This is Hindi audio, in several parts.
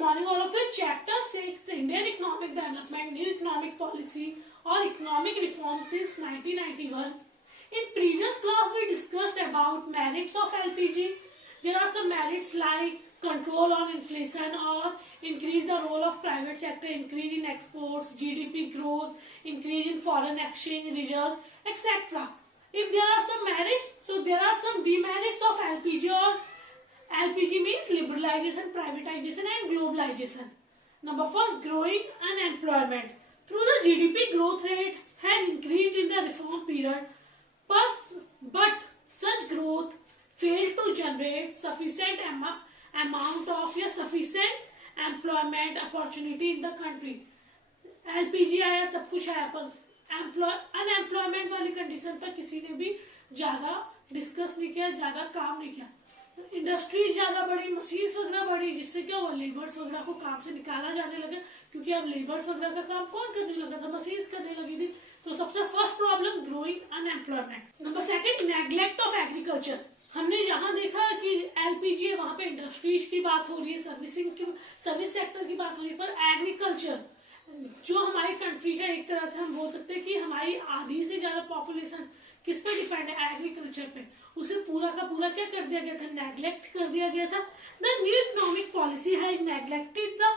morning all of you. Chapter 6, the Indian Economic Development, New Economic Policy or Economic Reform since 1991. In previous class we discussed about merits of LPG. There are some merits like control on inflation or increase the role of private sector, increase in exports, GDP growth, increase in foreign exchange reserve, etc. If there are some merits, so there are some demerits of LPG or LPG means liberalization, privatization and globalization. Number 4, growing unemployment. Through the GDP growth rate has increased in the reform period, but such growth failed to generate sufficient amount of sufficient employment opportunity in the country. LPG आया, सब कुछ आया, पर अनएम्प्लॉयमेंट वाली कंडीशन पर किसी ने भी ज्यादा डिस्कस नहीं किया, ज्यादा काम नहीं किया. इंडस्ट्रीज ज्यादा बढ़ी, मशीन्स वगैरह बढ़ी, जिससे क्या हुआ, लेबर्स वगैरह को काम से निकाला जाने लगा, क्योंकि अब लेबर्स वगैरह का काम कौन करने लगा था, मशीन्स करने लगी थी. तो सबसे first problem growing unemployment. Number 2, neglect of agriculture. हमने यहाँ देखा कि एलपीजी है, वहां पे इंडस्ट्रीज की बात हो रही है, सर्विस सेक्टर की बात हो रही है, पर एग्रीकल्चर जो हमारी कंट्री का एक तरह से हम बोल सकते हैं कि हमारी आधी से ज्यादा पॉपुलेशन किस पे डिपेंड है, एग्रीकल्चर पे, उसे पूरा का पूरा क्या कर दिया गया था, नेग्लेक्ट कर दिया गया था. The new economic policy has neglected the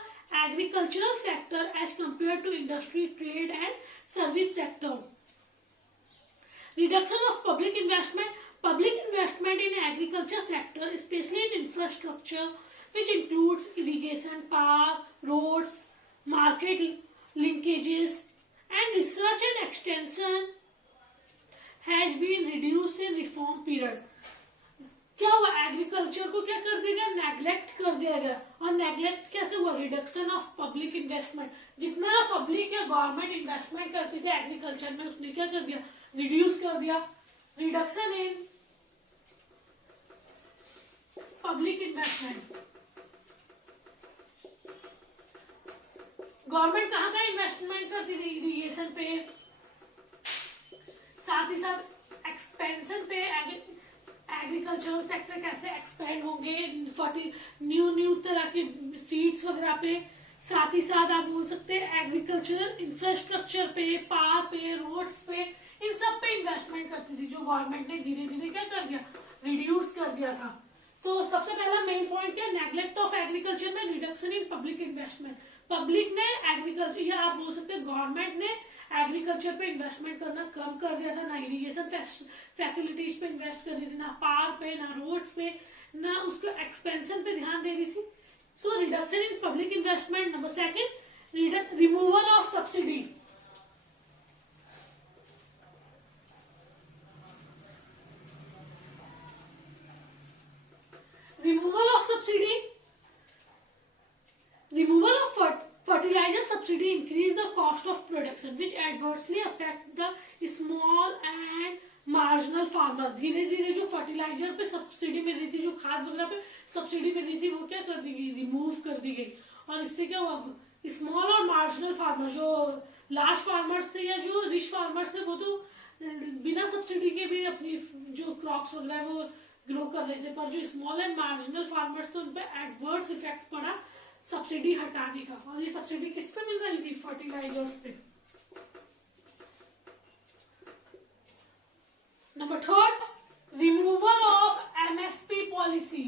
agricultural sector as compare to industry, trade and service sector. Reduction of public investment. Public investment in agriculture sector, especially in infrastructure, which includes irrigation, power, roads, market linkages, and research and extension, has been reduced in reform period. क्या हुआ, एग्रीकल्चर को क्या कर दिया गया, नेग्लेक्ट कर दिया गया. और नेग्लेक्ट कैसे हुआ, रिडक्शन ऑफ पब्लिक इन्वेस्टमेंट. जितना पब्लिक या गवर्नमेंट इन्वेस्टमेंट करती थी एग्रीकल्चर में, उसने क्या कर दिया, रिड्यूस कर दिया. Reduction in public investment. Government कहाँ का इन्वेस्टमेंट करती थी, इरिगेशन पे, साथ ही साथ एक्सपेंशन पे, एग्रीकल्चरल सेक्टर कैसे एक्सपेंड होंगे, न्यू तरह के सीड्स वगैरह पे, साथ ही साथ आप बोल सकते हैं एग्रीकल्चरल इंफ्रास्ट्रक्चर पे, पावर पे, रोड्स पे, इन सब पे इन्वेस्टमेंट करती थी, जो गवर्नमेंट ने धीरे धीरे क्या कर दिया, रिड्यूस कर दिया था. तो सबसे पहला मेन पॉइंट क्या, नेग्लेक्ट ऑफ एग्रीकल्चर में reduction in public investment. Public ने एग्रीकल्चर, या आप बोल सकते हैं गवर्नमेंट ने एग्रीकल्चर पे इन्वेस्टमेंट करना कम कर दिया था. ना इरिगेशन फैसिलिटीज पे इन्वेस्ट कर रही थी, ना पावर पे, ना रोड्स पे, ना उसको एक्सपेंशन पे ध्यान दे रही थी. So reduction in public investment. Number 2, removal of subsidy. Removal of subsidy. Removal of fertilizer subsidy increase the cost of production, which adversely affect the small and marginal farmer. धीरे धीरे जो फर्टिलाइजर पे सब्सिडी मिल रही थी, जो खाद वगैरह पे सब्सिडी मिल रही थी, वो क्या कर दी गई, रिमूव कर दी गई. और इससे क्या हुआ, स्मॉल और मार्जिनल फार्मर, जो लार्ज फार्मर्स थे या जो रिच फार्मर्स थे, वो तो बिना सब्सिडी के भी अपनी जो क्रॉप्स वगैरह है वो ग्रो कर रहे थे, पर जो स्मॉल एंड मार्जिनल फार्मर्स थे उन पे एडवर्स इफेक्ट पड़ा सब्सिडी हटाने का. और ये सब्सिडी किस पे मिल रही थी, फर्टिलाइजर्स पे. Number 3, removal of MSP policy.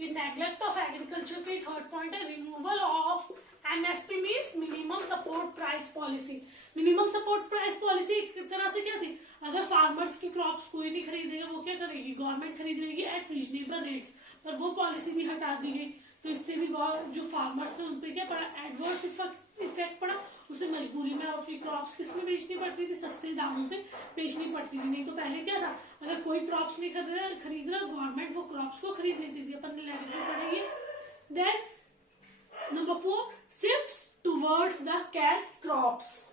ये नेग्लेक्ट ऑफ एग्रीकल्चर पे थर्ड पॉइंट है. Removal of MSP means minimum support price policy. Minimum support price policy एक तरह से क्या थी, अगर फार्मर्स की क्रॉप्स कोई नहीं खरीदेगा, वो क्या करेगी, गवर्नमेंट खरीद लेगी एट रीजनेबल रेट्स. पर वो पॉलिसी भी हटा दी गई, तो इससे भी जो फार्मर्स थे उन पे क्या पड़ा, एडवर्स इफेक्ट पड़ा. उसे मजबूरी में अपनी क्रॉप्स किसमें बेचनी पड़ती थी, सस्ते दामों पे बेचनी पड़ती थी. नहीं तो पहले क्या था, अगर कोई क्रॉप्स नहीं खरीद रहा, गवर्नमेंट वो क्रॉप्स को खरीद लेती थी, अपन ने लेने को पड़ेगी. Then number 4, shift towards the cash crops.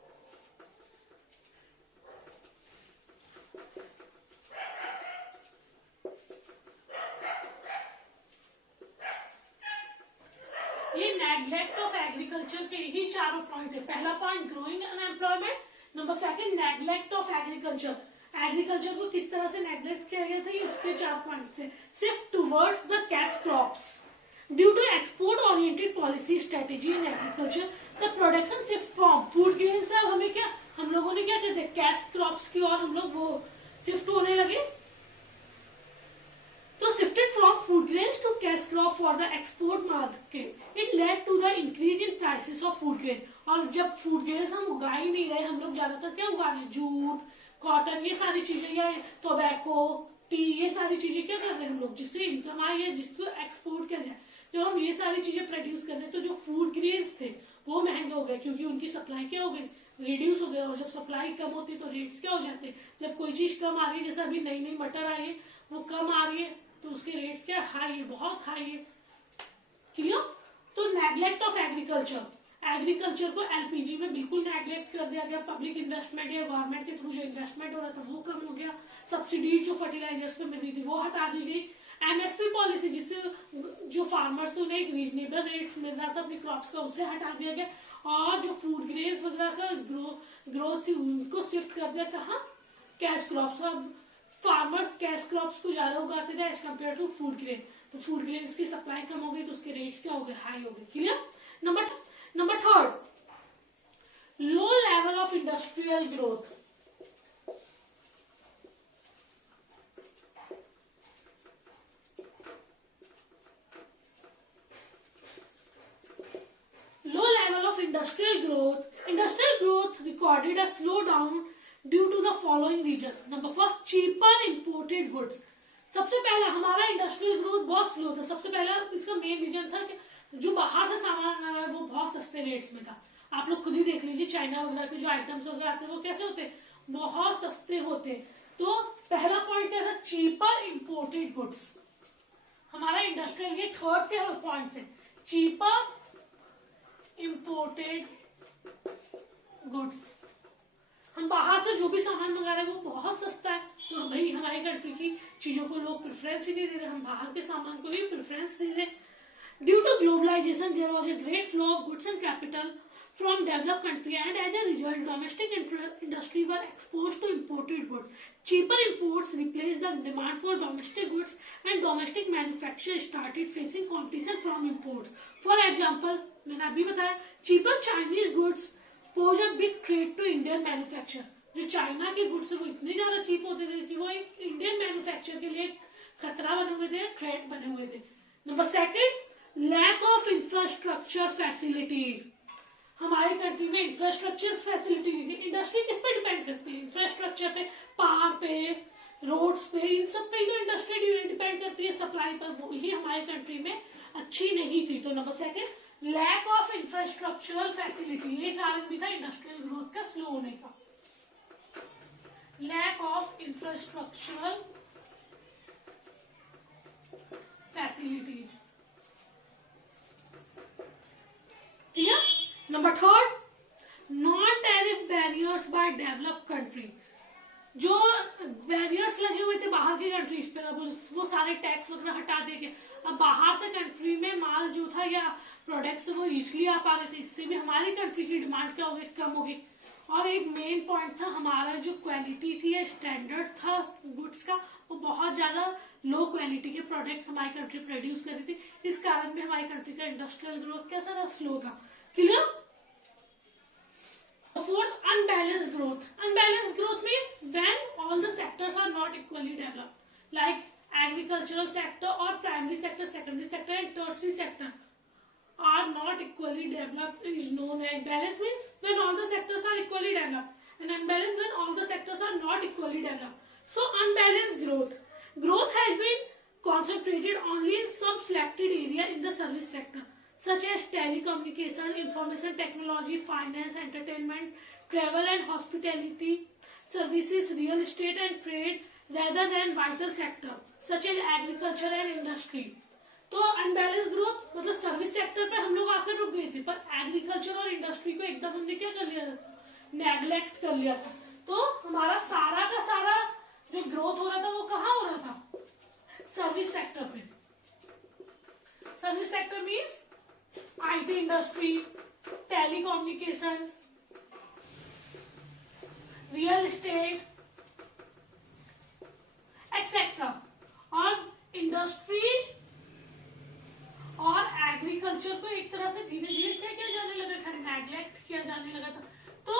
ये नेग्लेक्ट ऑफ एग्रीकल्चर के ही चारों पॉइंट है. पहला point growing unemployment. Number 2, neglect of agriculture. Agriculture को किस तरह से नेग्लेक्ट किया गया था, ये उसके 4 पॉइंट से. Shift towards the cash crops. Due to export oriented policy strategy in agriculture the production shift from food grain से, अब हमें क्या, हम लोगों ने क्या कहते हैं कैश क्रॉप्स की और हम लोग वो शिफ्ट होने लगे। तो shifted from food grains to cash crop for the export market. It led to the increase in prices of food grain. और जब फूड ग्रेन्स हम उगा ही नहीं रहे, हम लोग ज्यादातर क्या उगा रहे हैं, जूट, कॉटन, ये सारी चीजें, या टोबैको, टी, ये सारी चीजें क्या कर रहे हैं हम लोग, जिससे इनकम आए या जिसको एक्सपोर्ट किया जाए। जब हम ये सारी चीजें प्रोड्यूस कर रहे हैं तो जो फूड ग्रेन्स थे वो महंगे हो गए, क्योंकि उनकी सप्लाई क्या हो गई, रिड्यूस हो गया। और जब सप्लाई कम होती है तो रेट्स क्या हो जाते हैं। जब कोई चीज कम आ रही है, जैसे अभी नई नई मटर आई है, वो कम आ रही है तो उसके रेट्स क्या हाई है, बहुत हाई है। क्लियर। तो नेग्लेक्ट ऑफ एग्रीकल्चर, एग्रीकल्चर को एलपीजी में बिल्कुल नेग्लेक्ट कर दिया गया। पब्लिक इन्वेस्टमेंट या गवर्नमेंट के थ्रू जो इन्वेस्टमेंट हो रहा था वो कम हो गया। सब्सिडीज जो फर्टिलाइजर्स पे मिल रही थी वो हटा दी गई। एमएसपी पॉलिसी, जिससे जो फार्मर्स थे उन्हें एक रीजनेबल रेट्स मिल रहा था अपनी क्रॉप्स का, उसे हटा दिया गया। और जो फूड ग्रेन्स वगैरह का ग्रोथ थी उनको शिफ्ट कर दिया कहाँ, कैश क्रॉप्स। अब फार्मर्स कैश क्रॉप्स को ज्यादा उगाते थे as compare to food grain, तो फूड ग्रेन्स की सप्लाई कम हो गई तो उसके रेट्स क्या हो गए, हाई हो गए। Clear. Number third, low level of industrial growth. Low level of industrial growth recorded a slowdown due to the following reason. Number first, cheaper imported goods. सबसे पहला हमारा इंडस्ट्रियल ग्रोथ बहुत स्लो था। सबसे पहला इसका मेन रीजन था कि जो बाहर से सामान आ रहा है वो बहुत सस्ते रेट्स में था। आप लोग खुद ही देख लीजिए, चाइना वगैरह के जो आइटम्स वगैरह आते हैं वो कैसे होते हैं, बहुत सस्ते होते हैं। तो पहला पॉइंट क्या था, चीपर इंपोर्टेड गुड्स। हमारा इंडस्ट्रियल, ये थर्ड के पॉइंट है, चीपर इंपोर्टेड गुड्स। हम बाहर से जो भी सामान मंगा रहे हैं वो बहुत सस्ता है, तो भाई हमारी कंट्री की चीजों को लोग प्रेफरेंस ही नहीं दे रहे, हम बाहर के सामान को ही प्रेफरेंस दे रहे। Due to globalisation there was a great flow of goods and capital from developed country, and as a result domestic industry were exposed to imported goods. Cheaper imports replaced the demand for domestic goods and domestic manufacture started facing competition from imports. For example, मैंने अभी बताया, cheaper Chinese goods pose a big threat to Indian manufacture. जो चाइना के गुड्स वो इतने ज्यादा चीप होते थे कि वो एक इंडियन मैन्युफैक्चर के लिए खतरा बने हुए थे, थ्रेट बने हुए थे। Number second, lack of infrastructure facility. हमारी कंट्री में इंफ्रास्ट्रक्चर फैसिलिटी नहीं थी। इंडस्ट्री किस पे डिपेंड करती है, इंफ्रास्ट्रक्चर पे, पावर पे, रोड्स पे, इन सब पे जो इंडस्ट्री डिपेंड करती है सप्लाई पर, वो ही हमारी कंट्री में अच्छी नहीं थी। तो number second, lack of infrastructural facility, ये कारण भी था इंडस्ट्रियल ग्रोथ का स्लो होने का। Lack of infrastructural facilities. Clear. Number third, non tariff barriers by developed country. जो बैरियर्स लगे हुए थे बाहर की कंट्रीज पे, अब वो सारे टैक्स वगैरह हटा देंगे। अब बाहर से कंट्री में माल जो था या प्रोडक्ट्स वो इजिली आ पा रहे थे, इससे भी हमारी कंट्री की डिमांड क्या हो गई, कम हो गई। और एक मेन पॉइंट था, हमारा जो क्वालिटी थी या स्टैंडर्ड था गुड्स का, वो बहुत ज्यादा लो क्वालिटी के प्रोडक्ट्स हमारी कंट्री प्रोड्यूस कर रही थी। इस कारण भी हमारी कंट्री का इंडस्ट्रियल ग्रोथ कैसा था, स्लो था। Clear. Fourth, unbalanced growth. Unbalanced growth means when all the sectors are not equally developed, like agricultural sector or primary sector, secondary sector and tertiary sector are not equally developed is known as balance. Means when all the sectors are equally developed, and unbalanced when all the sectors are not equally developed. So unbalanced growth has been concentrated only in some selected area in the service sector, such as telecommunication, information technology, finance, entertainment, travel and hospitality services, real estate and trade, rather than vital sector such as agriculture and industry. तो अनबैलेंस ग्रोथ मतलब सर्विस सेक्टर पे हम लोग आकर रुक गए थे, पर एग्रीकल्चर और इंडस्ट्री को एकदम हमने क्या कर लिया था, नेग्लेक्ट कर लिया था। तो हमारा सारा का सारा जो ग्रोथ हो रहा था वो कहाँ हो रहा था, सर्विस सेक्टर पे। Service sector means IT industry, telecommunication, real estate etcetera. और इंडस्ट्रीज और एग्रीकल्चर को एक तरह से धीरे धीरे क्या किया जाने लगा था, नेग्लेक्ट किया जाने लगा था। तो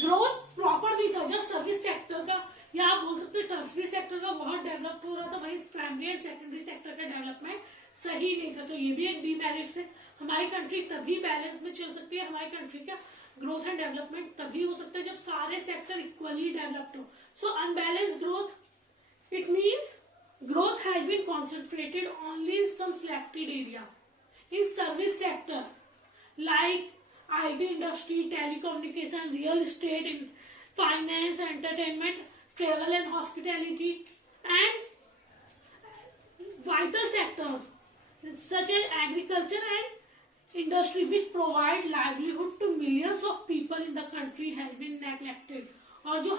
ग्रोथ प्रॉपर नहीं था। जब सर्विस सेक्टर का या आप बोल सकते टर्सरी सेक्टर का बहुत डेवलप हो रहा था, वही प्राइमरी एंड सेकेंडरी सेक्टर का डेवलपमेंट सही नहीं था। तो ये भी एक डीमेरिट है। हमारी कंट्री तभी बैलेंस में चल सकती है, हमारी कंट्री का ग्रोथ एंड डेवलपमेंट तभी हो सकता है जब सारे सेक्टर इक्वली डेवलप्ड हो। So unbalanced growth, it means growth has been concentrated only in some selected area. In service sector like IT industry, telecommunication, real estate, in finance, entertainment, travel and hospitality, and vital sectors such as agriculture and industry which provide livelihood to millions of people in the country has been neglected. और जो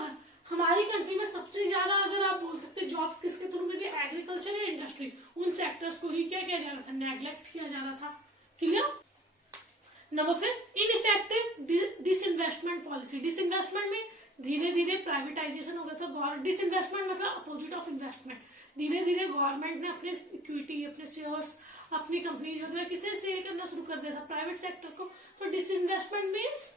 हमारी कंट्री में सबसे ज्यादा अगर आप बोल सकते जॉब्स किसके थ्रू मिले, एग्रीकल्चर या इंडस्ट्री, उन सेक्टर्स को ही क्या किया जा रहा था, नेग्लेक्ट किया जा रहा था। क्लियर। नंबर फिर इनइफेक्टिव डिसइन्वेस्टमेंट पॉलिसी। डिसइन्वेस्टमेंट में धीरे धीरे प्राइवेटाइजेशन हो गया था। डिसइन्वेस्टमेंट मतलब अपोजिट ऑफ इन्वेस्टमेंट। धीरे धीरे गवर्नमेंट ने अपने इक्विटी, अपने शेयर्स, अपनी कंपनी वगैरह किसे सेल करना शुरू कर दिया था, प्राइवेट सेक्टर को। तो डिसइन्वेस्टमेंट मीन्स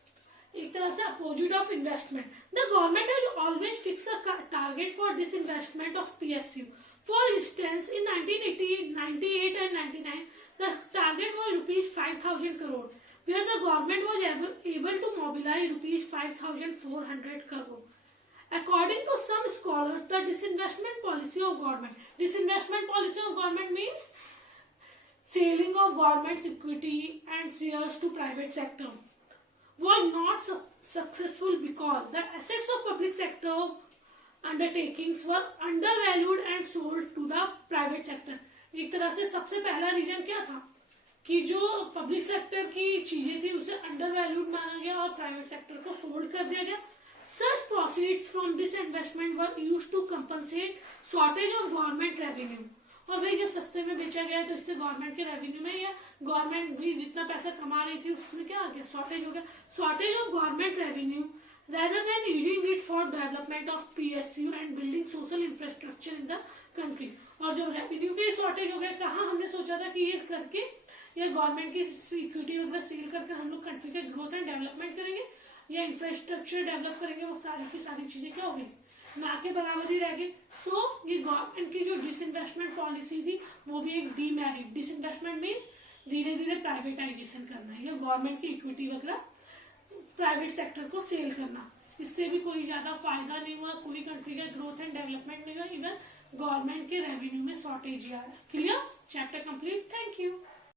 एक तरह से opposite of investment. The government has always fix a target for disinvestment of PSU. For instance in 1998 and 99 the target was rupees 5,000 crore, where the government was able to mobilize rupees 5,400 crore. According to some scholars, the disinvestment policy of government means selling of government's equity and shares to private sector was not successful because the assets of public sector undertakings were undervalued and sold to the private sector. एक तरह से सबसे पहला रीजन क्या था कि जो पब्लिक सेक्टर की चीजें थी उसे अंडरवैल्यूड माना गया और प्राइवेट सेक्टर को सोल्ड कर दिया गया। Such proceeds from this investment were used to compensate shortage of government revenue. और भाई जब सस्ते में बेचा गया तो इससे गवर्नमेंट के रेवेन्यू में या गवर्नमेंट भी जितना पैसा कमा रही थी उसमें क्या आ गया, शॉर्टेज हो गया। Shortage of government revenue rather than using it for development of PSU and building social infrastructure in the country. और जब रेवेन्यू की शॉर्टेज हो गया, कहाँ हमने सोचा था कि ये करके या गवर्नमेंट की इक्विटी वगैरह सेल करके हम लोग कंट्री के ग्रोथ एंड डेवलपमेंट करेंगे या इंफ्रास्ट्रक्चर डेवलप करेंगे, वो सारी की सारी चीजें क्या हो गई, ना के बराबर ही रह गई। सो ये गवर्नमेंट की जो डिसइन्वेस्टमेंट पॉलिसी थी वो भी एक डीमेरिट। डिसइन्वेस्टमेंट मीन्स धीरे धीरे प्राइवेटाइजेशन करना है या गवर्नमेंट की इक्विटी वगैरह प्राइवेट सेक्टर को सेल करना। इससे भी कोई ज्यादा फायदा नहीं हुआ, कोई कंट्री का ग्रोथ एंड डेवलपमेंट नहीं हुआ, इवन गवर्नमेंट के रेवेन्यू में शॉर्टेज ही आया। Clear. Chapter complete. Thank you.